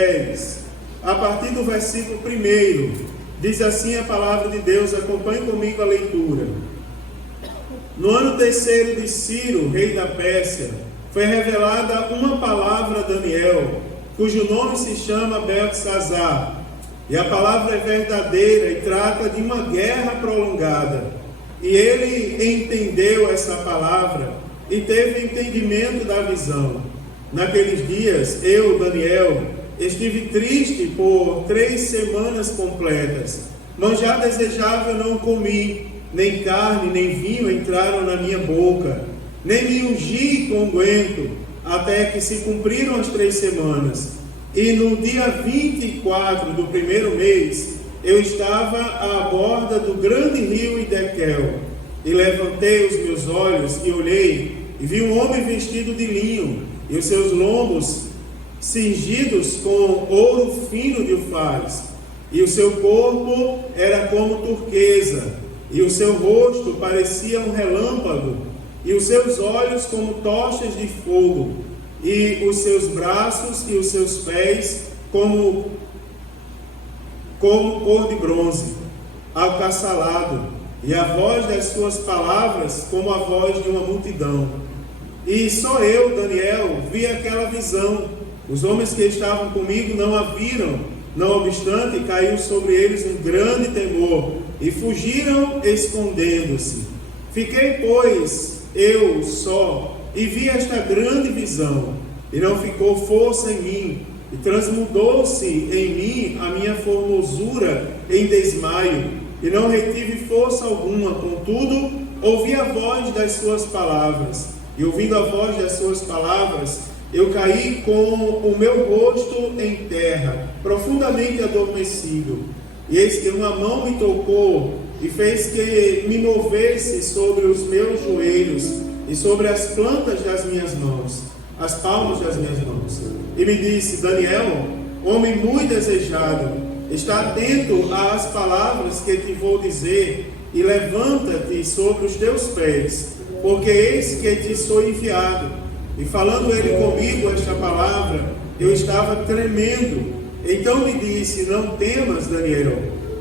10, a partir do versículo 1, diz assim a palavra de Deus, acompanhe comigo a leitura. No ano 3º de Ciro, rei da Pérsia, foi revelada uma palavra a Daniel, cujo nome se chama Beltesazar. E a palavra é verdadeira e trata de uma guerra prolongada. E ele entendeu essa palavra e teve entendimento da visão. Naqueles dias, eu, Daniel, estive triste por 3 semanas completas, mas já desejava não comi, nem carne, nem vinho entraram na minha boca, nem me ungi com unguento, até que se cumpriram as 3 semanas. E no dia 24 do 1º mês, eu estava à borda do grande rio Idequel, e levantei os meus olhos e olhei, e vi um homem vestido de linho, e os seus lombos cingidos com ouro fino de ufaz, e o seu corpo era como turquesa, e o seu rosto parecia um relâmpago, e os seus olhos como tochas de fogo, e os seus braços e os seus pés como cor de bronze, alcaçalado, e a voz das suas palavras como a voz de uma multidão. E só eu, Daniel, vi aquela visão. Os homens que estavam comigo não a viram, não obstante, caiu sobre eles um grande temor, e fugiram escondendo-se. Fiquei, pois, eu só, e vi esta grande visão, e não ficou força em mim, e transmudou-se em mim a minha formosura em desmaio, e não retive força alguma. Contudo, ouvi a voz das suas palavras, e ouvindo a voz das suas palavras, eu caí com o meu rosto em terra, profundamente adormecido. E eis que uma mão me tocou e fez que me movesse sobre os meus joelhos e sobre as plantas das minhas mãos, as palmas das minhas mãos. E me disse: Daniel, homem muito desejado, está atento às palavras que te vou dizer e levanta-te sobre os teus pés, porque eis que te sou enviado. E falando ele comigo esta palavra, eu estava tremendo. Então me disse: não temas, Daniel,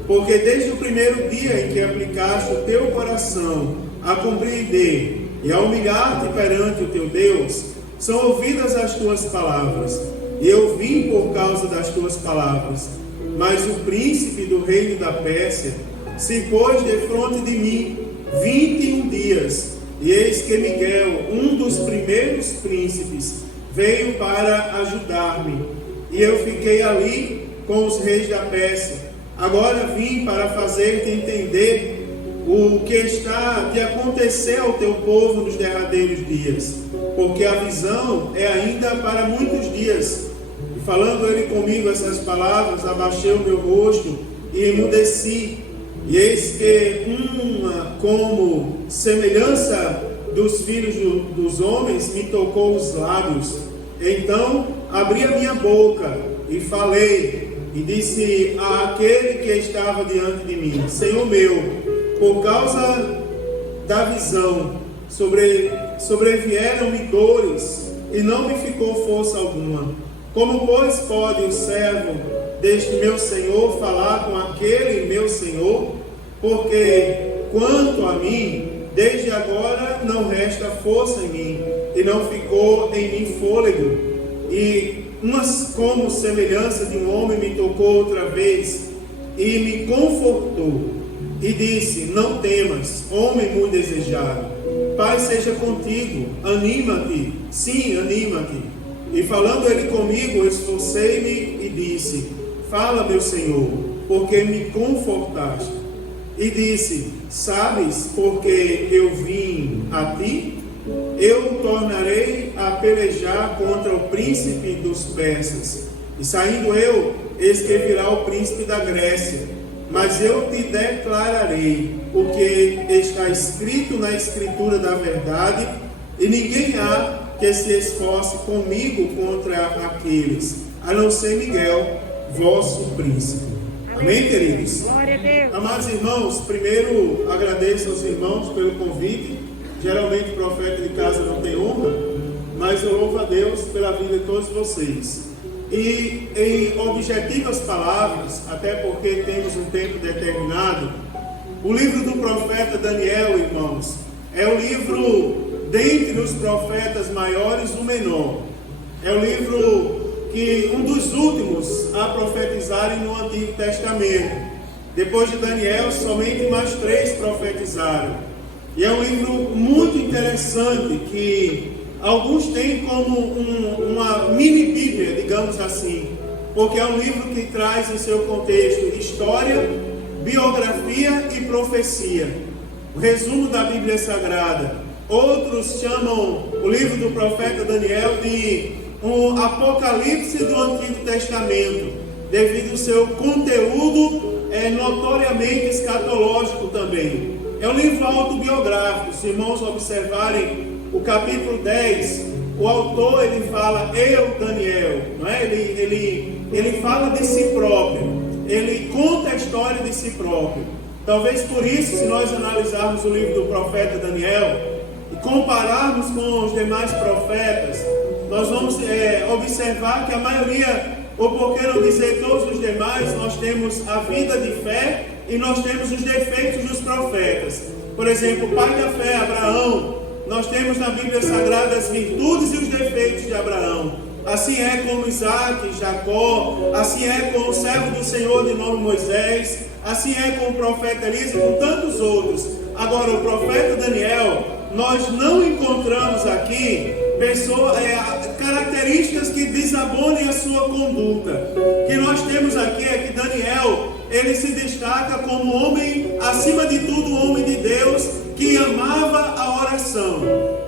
porque desde o primeiro dia em que aplicaste o teu coração a compreender e a humilhar-te perante o teu Deus, são ouvidas as tuas palavras, e eu vim por causa das tuas palavras. Mas o príncipe do reino da Pérsia se pôs defronte de mim 21 dias, e eis que Miguel, um dos primeiros príncipes, veio para ajudar-me, e eu fiquei ali com os reis da Pérsia. Agora vim para fazer-te entender o que está de acontecer ao teu povo nos derradeiros dias, porque a visão é ainda para muitos dias. E falando ele comigo essas palavras, abaixei o meu rosto e emudeci. E eis que uma como semelhança dos filhos dos homens me tocou os lábios. Então abri a minha boca e falei, e disse àquele que estava diante de mim: Senhor meu, por causa da visão sobrevieram-me dores, e não me ficou força alguma. Como, pois, pode o servo deste meu Senhor falar com aquele meu Senhor? Porque, quanto a mim, desde agora não resta força em mim, e não ficou em mim fôlego. E uma como semelhança de um homem me tocou outra vez, e me confortou, e disse: não temas, homem muito desejado, Pai seja contigo, anima-te, sim, anima-te. E falando ele comigo, esforcei-me e disse: fala, meu Senhor, porque me confortaste. E disse: sabes porque eu vim a ti? Eu tornarei a pelejar contra o príncipe dos persas. E saindo eu, eis que virá o príncipe da Grécia. Mas eu te declararei o que está escrito na escritura da verdade, e ninguém há que se esforce comigo contra aqueles, a não ser Miguel, vosso príncipe. Amém, queridos? Glória a Deus. Amados irmãos, primeiro agradeço aos irmãos pelo convite. Geralmente profeta de casa não tem honra, mas eu louvo a Deus pela vida de todos vocês. E em objetivas palavras, até porque temos um tempo determinado, o livro do profeta Daniel, irmãos, é o livro, dentre os profetas maiores, o menor. É o livro que um dos últimos a profetizarem no Antigo Testamento. Depois de Daniel, somente mais 3 profetizaram. E é um livro muito interessante, que alguns têm como uma mini Bíblia, digamos assim, porque é um livro que traz em seu contexto história, biografia e profecia. O resumo da Bíblia Sagrada. Outros chamam o livro do profeta Daniel de um apocalipse do Antigo Testamento, devido ao seu conteúdo notoriamente escatológico também. É um livro autobiográfico. Se irmãos observarem o capítulo 10, o autor ele fala, eu, Daniel, não é? Ele fala de si próprio, ele conta a história de si próprio. Talvez por isso, se nós analisarmos o livro do profeta Daniel e compararmos com os demais profetas, nós vamos observar que a maioria, ou por que não dizer todos os demais, nós temos a vida de fé e nós temos os defeitos dos profetas. Por exemplo, o pai da fé, Abraão, nós temos na Bíblia Sagrada as virtudes e os defeitos de Abraão. Assim é com Isaac, Jacó, assim é com o servo do Senhor de nome Moisés, assim é com o profeta Elias e com tantos outros. Agora, o profeta Daniel, nós não encontramos aqui características que desabonem a sua conduta. O que nós temos aqui é que Daniel, ele se destaca como homem, acima de tudo, homem de Deus, que amava a oração.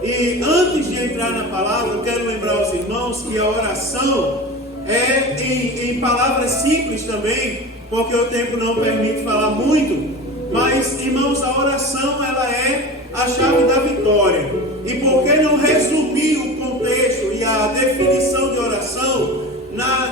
E antes de entrar na palavra, eu quero lembrar aos irmãos que a oração é em palavras simples também, porque o tempo não permite falar muito, mas, irmãos, a oração, ela é a chave da vitória. E por que não resumir o contexto e a definição de oração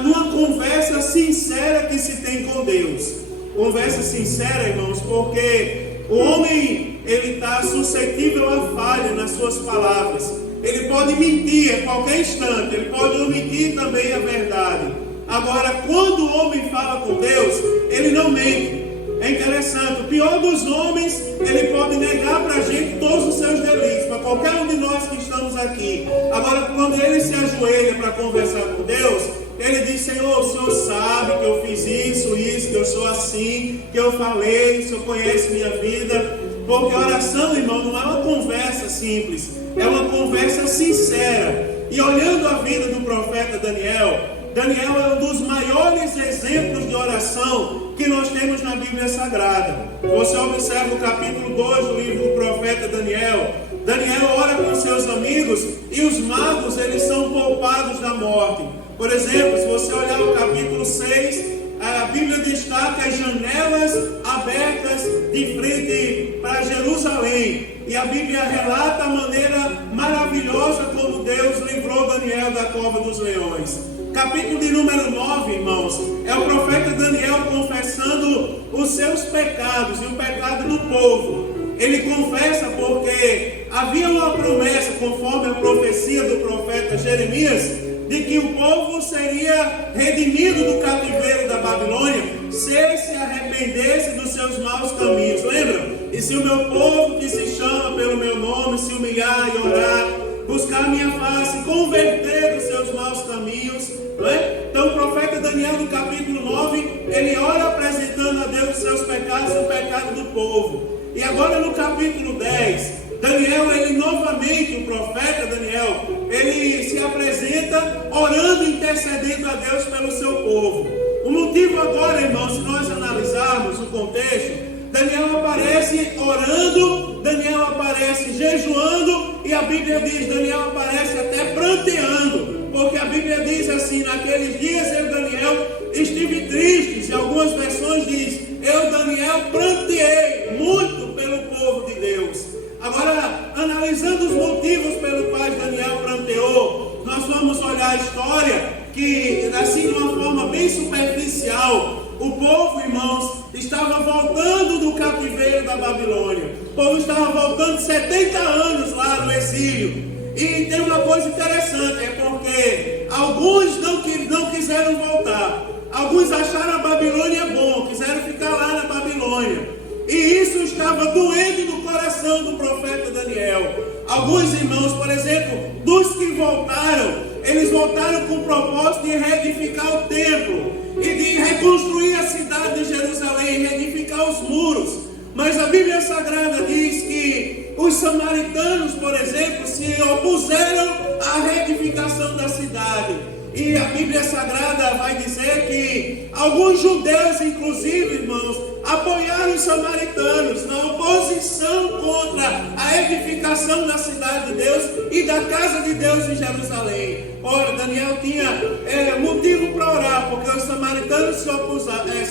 numa conversa sincera que se tem com Deus? Conversa sincera, irmãos, porque o homem, ele está suscetível a falha nas suas palavras. Ele pode mentir a qualquer instante, ele pode omitir também a verdade. Agora, quando o homem fala com Deus, ele não mente. É interessante, o pior dos homens, ele pode negar para a gente todos os seus delitos, para qualquer um de nós que estamos aqui. Agora, quando ele se ajoelha para conversar com Deus, ele diz, Senhor, o Senhor sabe que eu fiz isso, que eu sou assim, que eu falei, o Senhor conhece minha vida. Porque a oração, irmão, não é uma conversa simples, é uma conversa sincera. E olhando a vida do profeta Daniel, Daniel é um dos maiores exemplos de oração que nós temos na Bíblia Sagrada. Você observa o capítulo 2 do livro do profeta Daniel. Daniel ora com seus amigos e os magos, eles são poupados da morte. Por exemplo, se você olhar o capítulo 6, a Bíblia destaca as janelas abertas de frente para Jerusalém. E a Bíblia relata a maneira maravilhosa como Deus livrou Daniel da cova dos leões. Capítulo de número 9, irmãos, é o profeta Daniel confessando os seus pecados e o pecado do povo. Ele confessa porque havia uma promessa, conforme a profecia do profeta Jeremias, de que o povo seria redimido do cativeiro da Babilônia se se arrependesse dos seus maus caminhos. Lembram? E se o meu povo que se chama pelo meu nome se humilhar e orar, buscar a minha face, converter dos seus maus caminhos, não é? Então o profeta Daniel, no capítulo 9, ele ora apresentando a Deus os seus pecados e o pecado do povo. E agora no capítulo 10, Daniel, ele novamente, o profeta Daniel, ele se apresenta orando e intercedendo a Deus pelo seu povo. O motivo agora, irmãos, se nós analisarmos o contexto, Daniel aparece orando, Daniel aparece jejuando, e a Bíblia diz, Daniel aparece até pranteando, porque a Bíblia diz assim, naqueles dias eu, Daniel, estive triste, e algumas versões diz, eu, Daniel, pranteei muito pelo povo de Deus. Agora, analisando os motivos pelos quais Daniel pranteou, nós vamos olhar a história que, assim, de uma forma bem superficial, o povo, irmãos, estava voltando do cativeiro da Babilônia. O povo estava voltando 70 anos lá no exílio. E tem uma coisa interessante, é porque alguns não quiseram quiseram voltar. Alguns acharam a Babilônia bom, quiseram ficar lá na Babilônia. E isso estava doendo no coração do profeta Daniel. Alguns irmãos, por exemplo, dos que voltaram, eles voltaram com o propósito de reedificar o templo e de reconstruir a cidade de Jerusalém, reedificar os muros. Mas a Bíblia Sagrada diz que os samaritanos, por exemplo, se opuseram à reedificação da cidade. E a Bíblia Sagrada vai dizer que alguns judeus, inclusive, irmãos, apoiaram os samaritanos na oposição contra a edificação da cidade de Deus e da casa de Deus em Jerusalém. Ora, Daniel tinha motivo para orar, porque os samaritanos se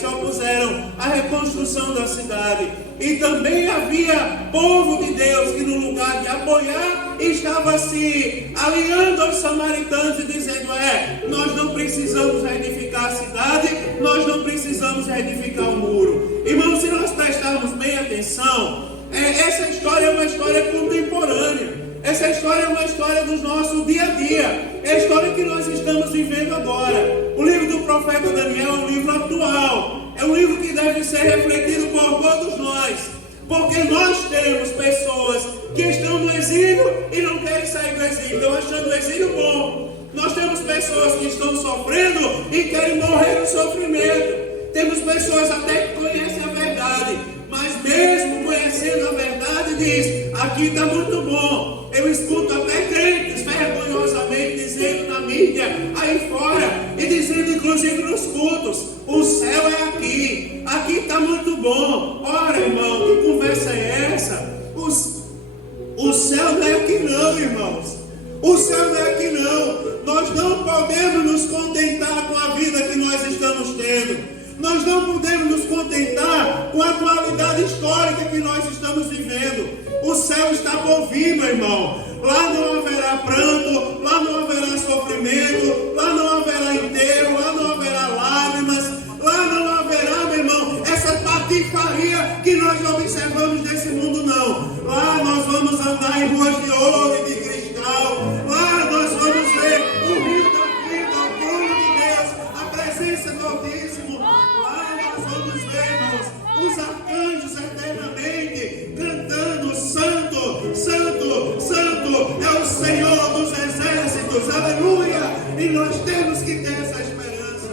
opuseram à reconstrução da cidade. E também havia povo de Deus que, no lugar de apoiar, estava se aliando aos samaritanos e dizendo: nós não precisamos reedificar a cidade, nós não precisamos reedificar o muro. Irmãos, se nós prestarmos bem atenção, essa história é uma história contemporânea. Essa história é uma história do nosso dia a dia. É a história que nós estamos vivendo agora. O livro do profeta Daniel é um livro atual. É um livro que deve ser refletido por todos nós. Porque nós temos pessoas que estão no exílio e não querem sair do exílio, estão achando o exílio bom. Nós temos pessoas que estão sofrendo e querem morrer no sofrimento. Temos pessoas até que conhecem a verdade, mas mesmo conhecendo a verdade, diz: aqui está muito bom. Eu escuto até crentes vergonhosamente dizendo na mídia, aí fora, e dizendo inclusive nos cultos: o céu é aqui, aqui está muito bom. Ora, irmão, que conversa é essa? O céu não é aqui não, irmãos. O céu não é aqui não. Nós não podemos nos contentar com a vida que nós estamos tendo. Nós não podemos nos contentar com a atualidade histórica que nós estamos vivendo. O céu está por vir, meu irmão. Lá não haverá pranto, lá não haverá sofrimento, lá não haverá enterro, lá não haverá lágrimas, lá não haverá, meu irmão, essa patifaria que nós observamos nesse mundo, não. Lá nós vamos andar em ruas de ouro e de cristal. Lá nós vamos ver o rio da vida, o trono de Deus, a presença do Altíssimo. Lá nós vamos ver, irmãos, os arcanjos eternamente cantando: Santo, Santo, Santo é o Senhor dos exércitos, aleluia. E nós temos que ter essa esperança.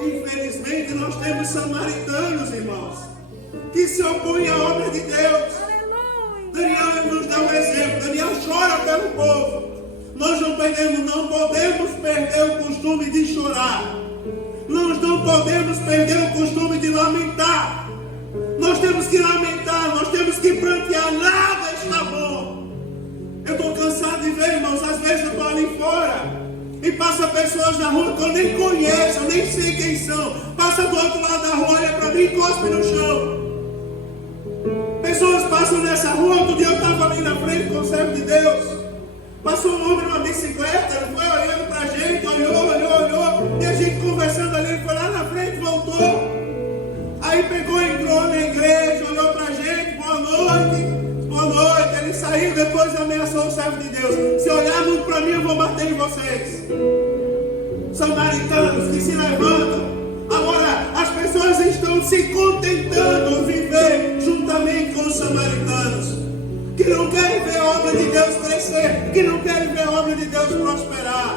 Infelizmente nós temos samaritanos, irmãos, que se opõem à obra de Deus. Daniel nos dá um exemplo. Daniel chora pelo povo. Nós não podemos perder o costume de chorar. Nós não podemos perder o costume de lamentar. Nós temos que lamentar, nós temos que prantear. Nada está bom. Eu estou cansado de ver, irmãos, às vezes eu estou ali fora e passa pessoas na rua que eu nem conheço, eu nem sei quem são. Passa do outro lado da rua, olha para mim e cospe no chão. Pessoas passam nessa rua. Outro dia eu estava ali na frente com o servo de Deus. Passou um homem numa bicicleta, ele foi olhando para a gente, olhou, e a gente conversando ali, ele foi lá na frente, voltou. Aí pegou, entrou na igreja, olhou para a gente: boa noite. Ele saiu, depois ameaçou o servo de Deus: se olhar muito para mim, eu vou bater em vocês. Samaritanos que se levantam. Agora, as pessoas estão se contentando viver juntamente com os samaritanos, que não querem ver a obra de Deus crescer, que não querem ver a obra de Deus prosperar.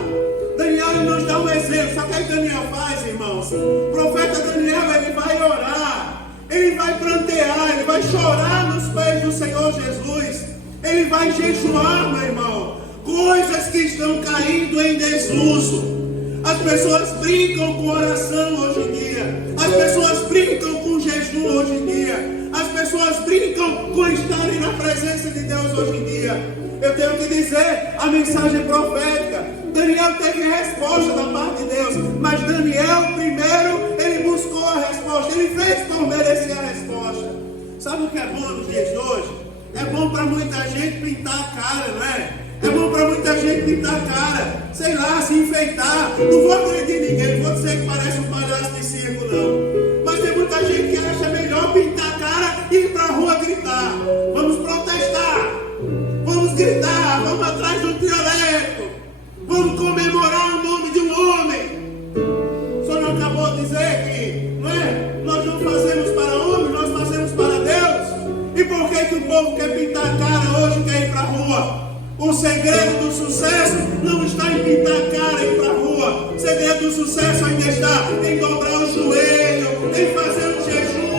Daniel nos dá um exemplo. Sabe o que Daniel faz, irmãos? O profeta Daniel, ele vai orar, ele vai prantear, ele vai chorar nos pés do Senhor Jesus, ele vai jejuar, meu irmão. Coisas que estão caindo em desuso. As pessoas brincam com oração hoje em dia. As pessoas brincam com jejum hoje em dia. As pessoas brincam com estarem na presença de Deus hoje em dia. Eu tenho que dizer a mensagem profética. Daniel teve resposta da parte de Deus, mas Daniel primeiro, ele buscou a resposta. Ele fez por merecer a resposta. Sabe o que é bom nos dias de hoje? É bom para muita gente pintar a cara, não é? É bom para muita gente pintar a cara, sei lá, se enfeitar. Não vou agredir ninguém, não vou dizer que parece um palhaço de circo, não. Mas tem muita gente que acha melhor pintar a cara e ir para a rua gritar. Vamos protestar, vamos gritar, vamos atrás do trio elétrico, vamos comemorar o nome de um homem. O segredo do sucesso não está em pintar a cara e ir para a rua. O segredo do sucesso ainda está em dobrar o joelho, em fazer um jejum,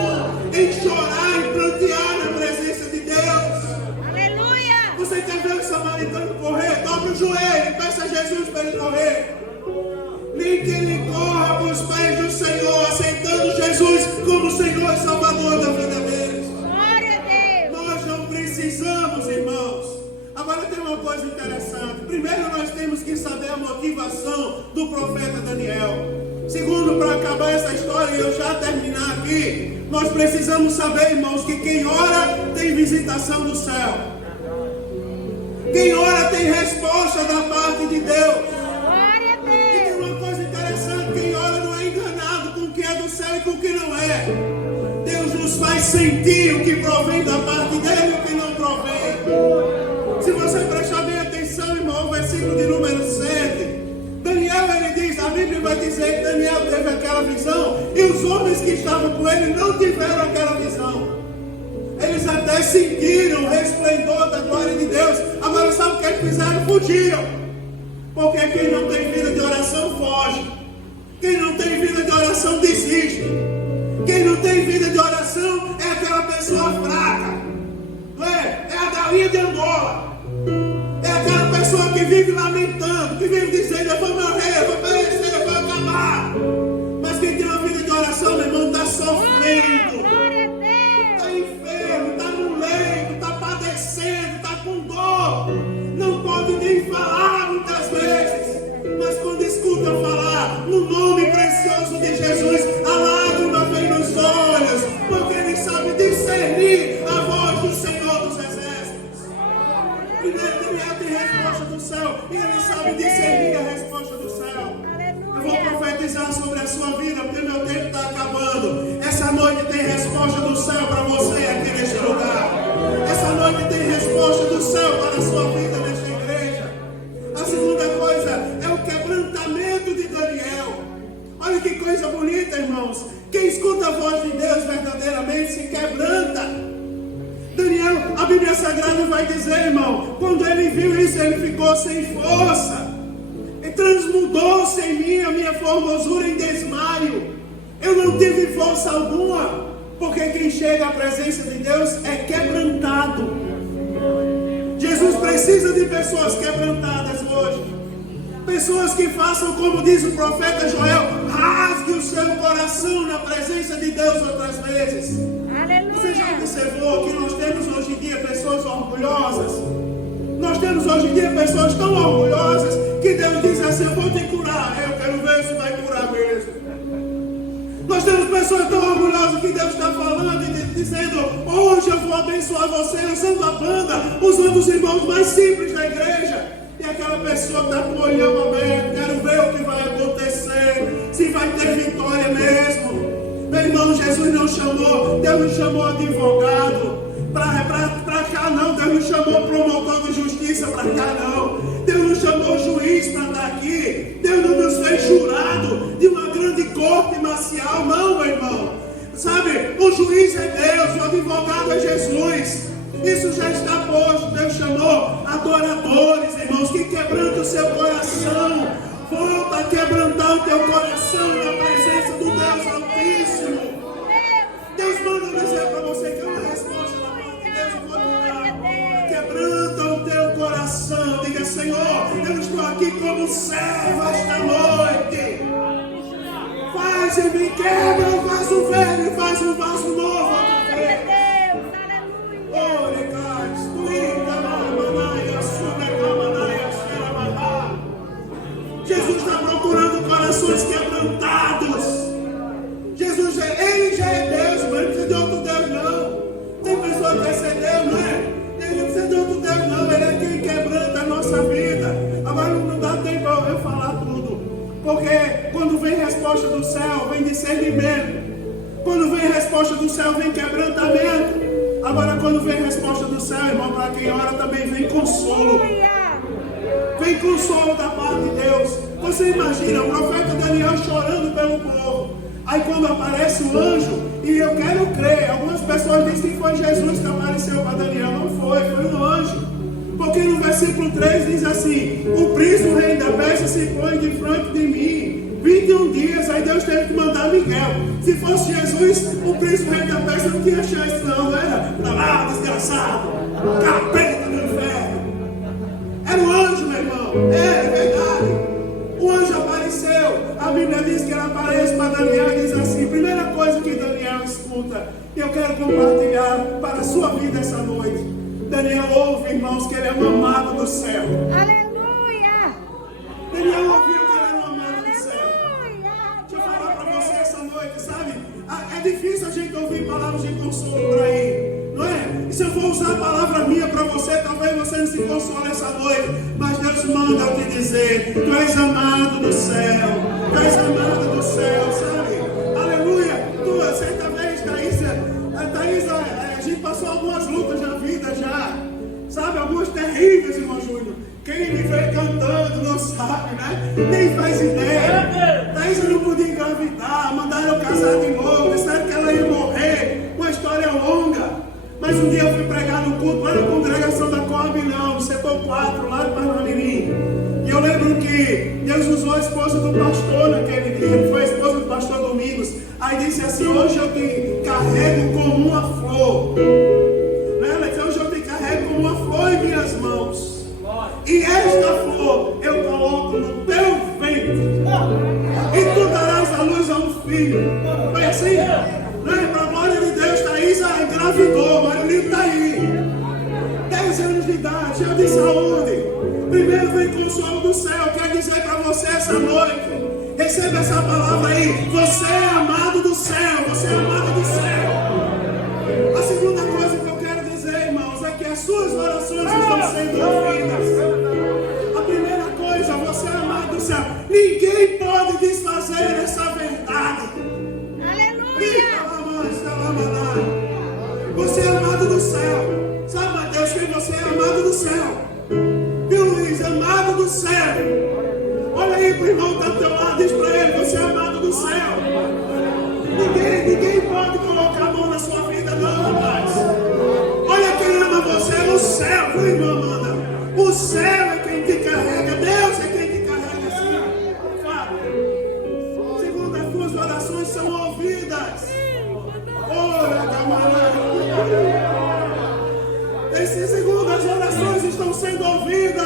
em chorar, em prantear na presença de Deus. Aleluia! Você quer ver o samaritano correr? Dobre o joelho e peça a Jesus para ele correr. Nem que ele corra para os pés do Senhor, aceitando Jesus como Senhor e Salvador da vida deles. Glória a Deus! Nós não precisamos, irmãos. Agora tem uma coisa interessante. Primeiro, nós temos que saber a motivação do profeta Daniel. Segundo, para acabar essa história e eu já terminar aqui, nós precisamos saber, irmãos, que quem ora tem visitação do céu. Quem ora tem resposta da parte de Deus. Glória a E tem Deus! uma coisa interessante: quem ora não é enganado com o que é do céu e com o que não é. Deus nos faz sentir o que provém da parte dele e o que não provém. Se você prestar bem atenção, irmão, o versículo de número 7, Daniel, ele diz, a Bíblia vai dizer que Daniel teve aquela visão e os homens que estavam com ele não tiveram aquela visão. Eles até sentiram o resplendor da glória de Deus. Agora sabe o que eles fizeram? Fugiram. Porque quem não tem vida de oração foge. Quem não tem vida de oração desiste. Quem não tem vida de oração é aquela pessoa fraca. Não é? É a galinha de Angola. É aquela pessoa que vive lamentando, que vive dizendo: eu vou morrer, eu vou perecer, eu vou acabar. Mas quem tem uma vida de oração, meu irmão, está sofrendo. Glória a Deus! Está enfermo, está no leito, está padecendo, está com dor. Não pode nem falar muitas vezes. Mas quando escuta falar no nome precioso de Jesus, a lágrima vem nos olhos, porque ele sabe discernir a voz do Senhor dos Exércitos. Primeiro, Daniel tem resposta do céu, e ele sabe discernir a resposta do céu. Eu vou profetizar sobre a sua vida, porque meu tempo está acabando. Essa noite tem resposta do céu para você aqui neste lugar. Essa noite tem resposta do céu para a sua vida nesta igreja. A segunda coisa é o quebrantamento de Daniel. Olha que coisa bonita, irmãos. Quem escuta a voz de Deus verdadeiramente se quebranta. Daniel, a Bíblia Sagrada vai dizer, irmão, quando ele viu isso, ele ficou sem força. E transmudou-se em mim a minha formosura em desmaio. Eu não tive força alguma, porque quem chega à presença de Deus é quebrantado. Jesus precisa de pessoas quebrantadas hoje. Pessoas que façam como diz o profeta Joel: rasgue o seu coração na presença de Deus outras vezes. Você já Aleluia! observou que nós temos hoje em dia pessoas orgulhosas? Nós temos hoje em dia pessoas tão orgulhosas que Deus diz assim: eu vou te curar. Eu quero ver se vai curar mesmo. Nós temos pessoas tão orgulhosas que Deus está falando e dizendo: hoje eu vou abençoar você usando a banda, usando os irmãos mais simples da igreja. E aquela pessoa está com o olhão aberto: quero ver o que vai acontecer, se vai ter vitória mesmo. Meu irmão, Jesus não chamou, Deus não chamou advogado para cá não, Deus não chamou promotor de justiça para cá não, Deus não chamou juiz para estar aqui, Deus não nos fez jurado de uma grande corte marcial, não, meu irmão. Sabe, o juiz é Deus, o advogado é Jesus. Isso já está posto. Deus chamou adoradores, irmãos, que quebrantam o seu coração. Volta a quebrantar o teu coração na presença do Deus Altíssimo. Deus manda dizer para você que é uma resposta da parte de Deus. Eu vou te dar. Quebranta o teu coração. Diga: Senhor, eu estou aqui como servo esta noite. Faz em mim, quebra o vaso velho e faz um vaso novo outra vez. Jesus está procurando corações quebrantados. Jesus, ele já é Deus, mas não precisa de outro Deus não. Tem pessoa que quer ser Deus, não é? Ele não precisa de outro Deus não, ele é quem quebranta a nossa vida. Agora não dá tempo eu falar tudo, porque quando vem resposta do céu, vem discernimento. Quando vem resposta do céu, vem quebrantamento. Agora quando vem resposta do céu, irmão, para quem ora também vem consolo. Vem consolo da parte de Deus. Você imagina o profeta Daniel chorando pelo povo. Aí quando aparece o anjo, e eu quero crer, algumas pessoas dizem que foi Jesus que apareceu para Daniel. Não foi, foi um anjo. Porque no versículo versículo 3 diz assim: o príncipe, o rei da Pérsia, se põe de frente de mim 21 dias. Aí Deus teve que mandar Miguel. Se fosse Jesus, o príncipe, o rei da Pérsia, não tinha chance, não era? Desgraçado, capeta do inferno. Era um anjo, meu irmão. É verdade. O anjo apareceu. A Bíblia diz que ele aparece para Daniel e diz assim: primeira coisa que Daniel escuta, e eu quero compartilhar para a sua vida essa noite. Daniel ouve, irmãos, que ele é um amado do céu. Aleluia. Daniel ouviu que ele era um amado do céu. Aleluia. Deixa eu falar para você essa noite, sabe? É difícil a gente ouvir palavras de consolo por aí, não é? E se eu for usar a palavra minha para você, talvez você não se console essa noite. Mas Deus manda eu te dizer: tu és amado do céu. Tu és amado do céu, sabe? Aleluia. Tu, certa vez, Thaís, a gente passou algumas lutas na vida já. Sabe? Algumas terríveis, irmão Júnior. Quem me vê cantando não sabe, né? Nem faz ideia. Thaís não podia engravidar, mandaram eu casar de novo, disseram que ela ia morrer. Uma história longa. Mas um dia eu fui pregar no culto lá na congregação da Coab, no setor 4, lá de Parnamirim. E eu lembro que Deus usou a esposa do pastor naquele dia, foi a esposa do pastor Domingos. Aí disse assim: hoje eu te carrego como uma flor. Ela disse: hoje eu te carrego como uma flor em minhas mãos. E esta flor eu coloco no teu ventre. E tu darás a luz a um filho. Foi assim? Para a glória de Deus, Thaís engravidou, mas o livro está aí. 10 anos de idade, cheio de saúde. Primeiro vem consolo do céu. Quero dizer para você essa noite: receba essa palavra aí. Você é amado do céu. Você é amado do céu. A segunda coisa que eu quero dizer, irmãos, é que as suas orações estão sendo ouvidas. A primeira coisa, você é amado do céu. Ninguém pode desfazer essa verdade. Você é amado do céu. Sabe, Mateus, que você é amado do céu. Viu, Luiz? Amado do céu. Olha aí pro irmão que está do teu lado, diz para ele: você é amado do céu. Ninguém pode colocar a mão na sua vida, não, rapaz. Olha quem ama você no céu, viu, irmão, Amanda? O céu é quem te carrega, Deus é quem te carrega, assim. Fábio. Segundo, as tuas orações são ouvidas. Ora, camarada. Esse segundo, as orações estão sendo ouvidas.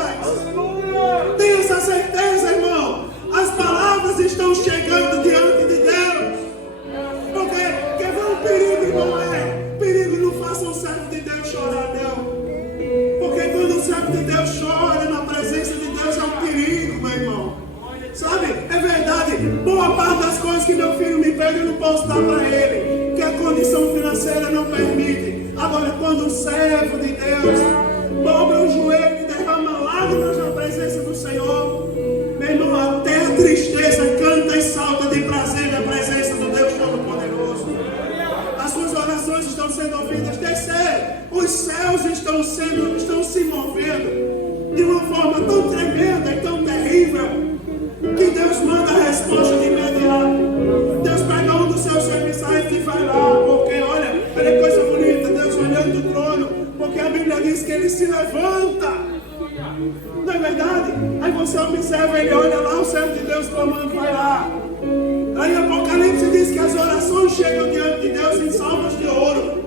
Tenha essa certeza, irmão. As palavras estão chegando diante de Deus. Porque quer ver um perigo, irmão? Perigo, não faça um servo de Deus chorar, não. Porque quando o servo de Deus chora na presença de Deus, é um perigo, meu irmão. Sabe? É verdade. Boa parte das coisas que meu filho me pede, eu não posso dar para ele, que a condição financeira não permite. Agora, quando o servo de Deus dobra o joelho e derrama lágrimas na presença do Senhor, meu irmão, até a tristeza canta e salta de prazer na presença do Deus Todo-Poderoso. As suas orações estão sendo ouvidas. Terceiro, os céus estão se movendo de uma forma tão tremenda e tão terrível, que Deus manda a resposta de imediato. Deus pega um dos seus emissários e vai lá, porque olha coisa bonita, Deus olhando do trono, porque a Bíblia diz que ele se levanta. Não é verdade? Aí você observa, ele olha lá, o servo de Deus clamando, vai lá. Aí Apocalipse diz que as orações chegam diante de Deus em salvas de ouro.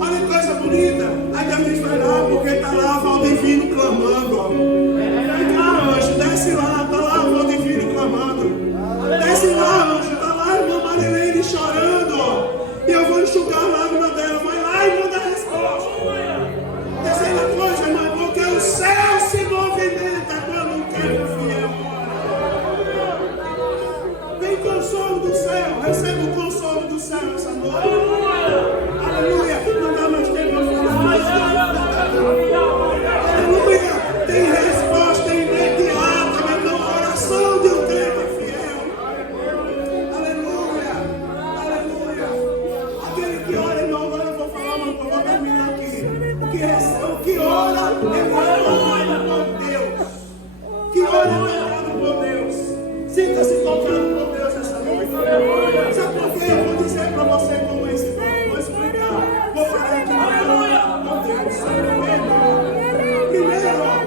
Olha que coisa bonita. Aí Deus diz, vai lá, porque está lá o Valdivino clamando. Vem cá, anjo, desce lá, está lá o Valdivino clamando. Desce lá, anjo, está lá a irmã Marilene chorando. E eu vou enxugar a lágrima dela. Vai lá e manda a resposta. Terceira coisa, irmão, porque o céu se movimenta quando um crente fiel ora. Vem consolo do céu. Receba o consolo do céu essa noite. Aleluia. Não dá mais tempo para falar. Aleluia. Tem resposta imediata, meu irmão. A oração de um crente fiel. Aleluia. Aleluia. Aquele que ora, irmão, agora eu vou falar, mas eu vou terminar aqui. O que ora é tocado por Deus. Que ora é tocado por Deus. Sinta-se tocado por Deus essa noite. Sabe por quê? Eu vou dizer para você como esse povo. Vou explicar. Vou falar aqui por Deus. Primeiro,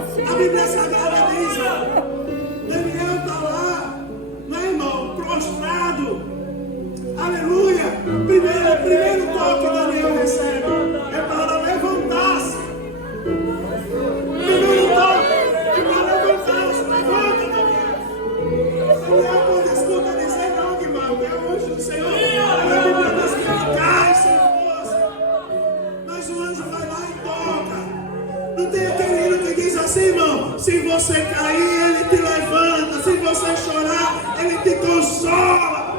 Tem aquele hino que diz assim, irmão: se você cair, Ele te levanta. Se você chorar, Ele te consola.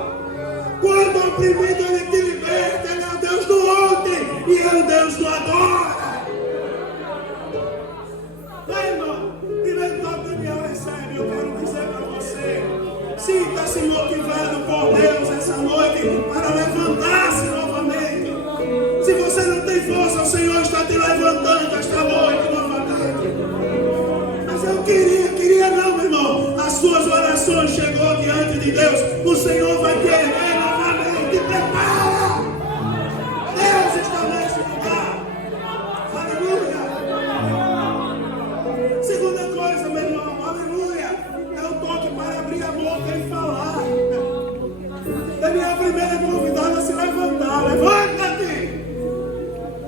Quando oprimido, Ele te liberta. Ele é o Deus do ontem e é o Deus do agora. Vai, irmão, primeiro toque Daniel recebe. Eu quero dizer para você: sinta-se motivado por Deus essa noite para levantar-se novamente. Se você não tem força, o Senhor está te levantando esta noite novamente. Mas eu queria não, meu irmão. As suas orações chegou diante de Deus. O Senhor vai te erguer novamente. Prepara! Deus está nesse lugar. Aleluia! Segunda coisa, meu irmão, aleluia, é o toque para abrir a boca e falar. Daniel primeiro é convidado a se levantar. Levanta-te!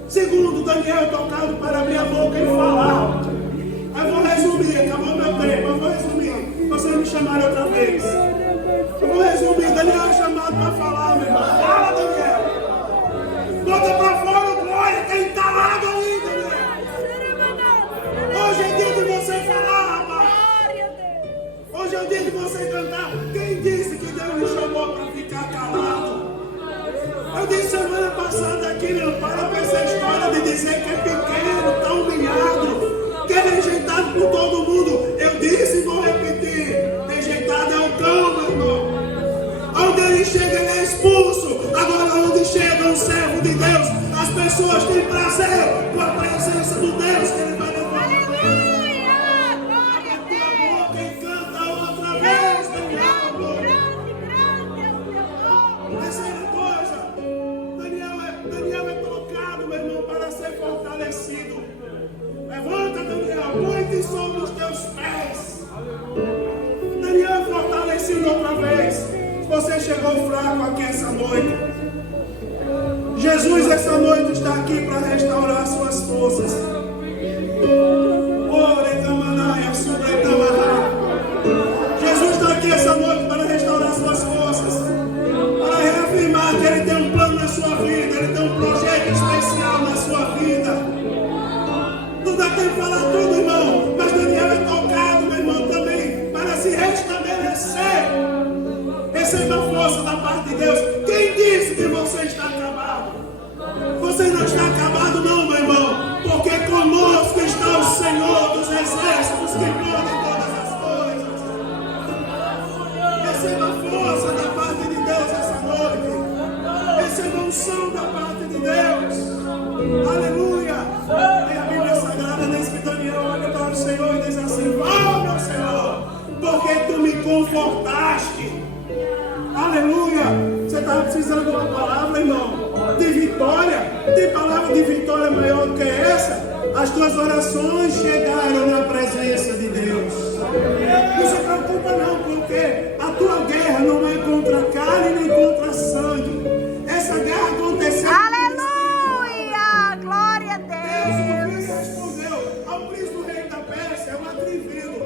Segundo, Daniel é tocado para abrir a boca e falar. Eu vou resumir, acabou meu tempo, eu vou resumir. Vocês me chamaram outra vez. Eu vou resumir, Daniel é chamado para falar, meu irmão. Fala, Daniel! Bota para fora o glória, quem está lá, Daniel! Hoje é dia de você falar, rapaz. Hoje é o dia de você cantar. Quem disse que Deus me chamou para ficar calado? Eu disse semana passada aqui, meu, para com essa história de dizer que é pequeno, está humilhado, que é rejeitado por todo mundo. Eu disse e vou repetir: rejeitado é o cão, meu irmão. Onde ele chega, ele é expulso. Agora, onde chega um servo de Deus, as pessoas têm prazer com a presença do Deus que ele vai levar. Terceira coisa, Daniel é tocado, meu irmão, para ser fortalecido. Levanta, Daniel, põe-te sobre os teus pés. Daniel é fortalecido outra vez. Você chegou fraco aqui essa noite. Jesus essa noite está aqui para restaurar suas forças. Jesus está aqui essa noite para restaurar suas forças, para reafirmar que Ele tem um plano na sua vida, Ele tem um projeto especial na sua vida. Não dá tempo de falar tudo, irmão, mas Daniel é tocado, meu irmão, também para se restabelecer. Receba força da parte de Deus. Quem disse que você está acabado? Você não está acabado, não, meu irmão, porque conosco está o Senhor dos exércitos que pode todas as coisas. Receba força da parte de Deus essa noite. Receba unção da parte de Deus. Aleluia. E a Bíblia Sagrada diz que Daniel olha para o Senhor e diz assim: ó, meu Senhor, porque tu me confortaste. Aleluia. Você estava precisando de uma palavra, irmão, de vitória. Tem palavra de vitória maior do que essa? As tuas orações chegaram na presença de Deus. Não se preocupa não, porque a tua guerra não é contra carne nem contra sangue. Essa guerra aconteceu. Aleluia! Glória a Deus! Deus respondeu ao príncipe do rei da Pérsia, um atrevido.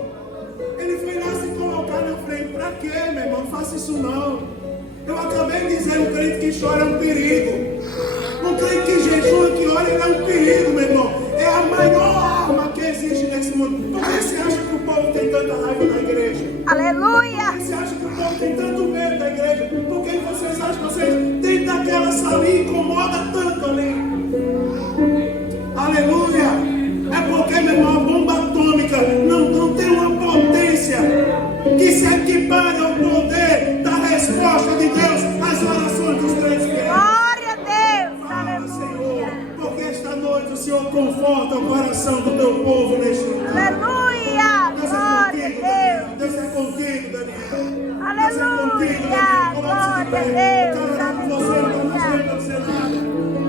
Ele foi lá se colocar na frente. Para quê, meu irmão? Não faça isso não. Eu acabei de dizer, um crente que chora é um perigo. Um crente que jejua, que ora, ele é um perigo, meu irmão. É a maior arma que existe nesse mundo. Por que você acha que o povo tem tanta raiva da igreja? Aleluia! Por que você acha que o povo tem tanto medo da igreja? Por que vocês acham que vocês têm daquela salinha e incomoda tanto ali? Aleluia! É porque, meu irmão, a bomba atômica não tem uma potência que se equipare ao poder da resposta de Deus às orações dos crentes. Glória a Deus! Fala, Senhor, porque esta noite o Senhor conforta o coração do teu povo neste lugar. Aleluia! Deus é contigo, Daniel. Aleluia! Glória a Deus!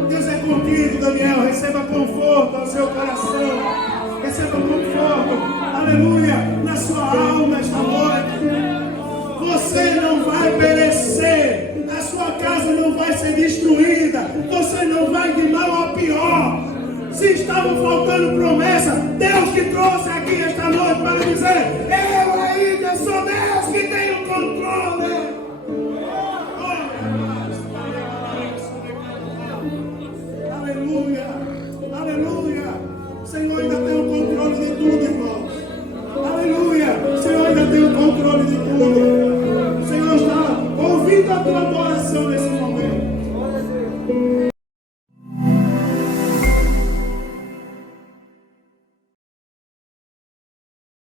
Deus é contigo, Daniel. Receba conforto ao seu coração. Receba conforto, aleluia, na sua alma esta noite. Você não vai perecer. A sua casa não vai ser destruída. Você não vai de mal a pior. Se estavam faltando promessa, Deus te trouxe aqui esta noite para dizer: eu ainda sou Deus.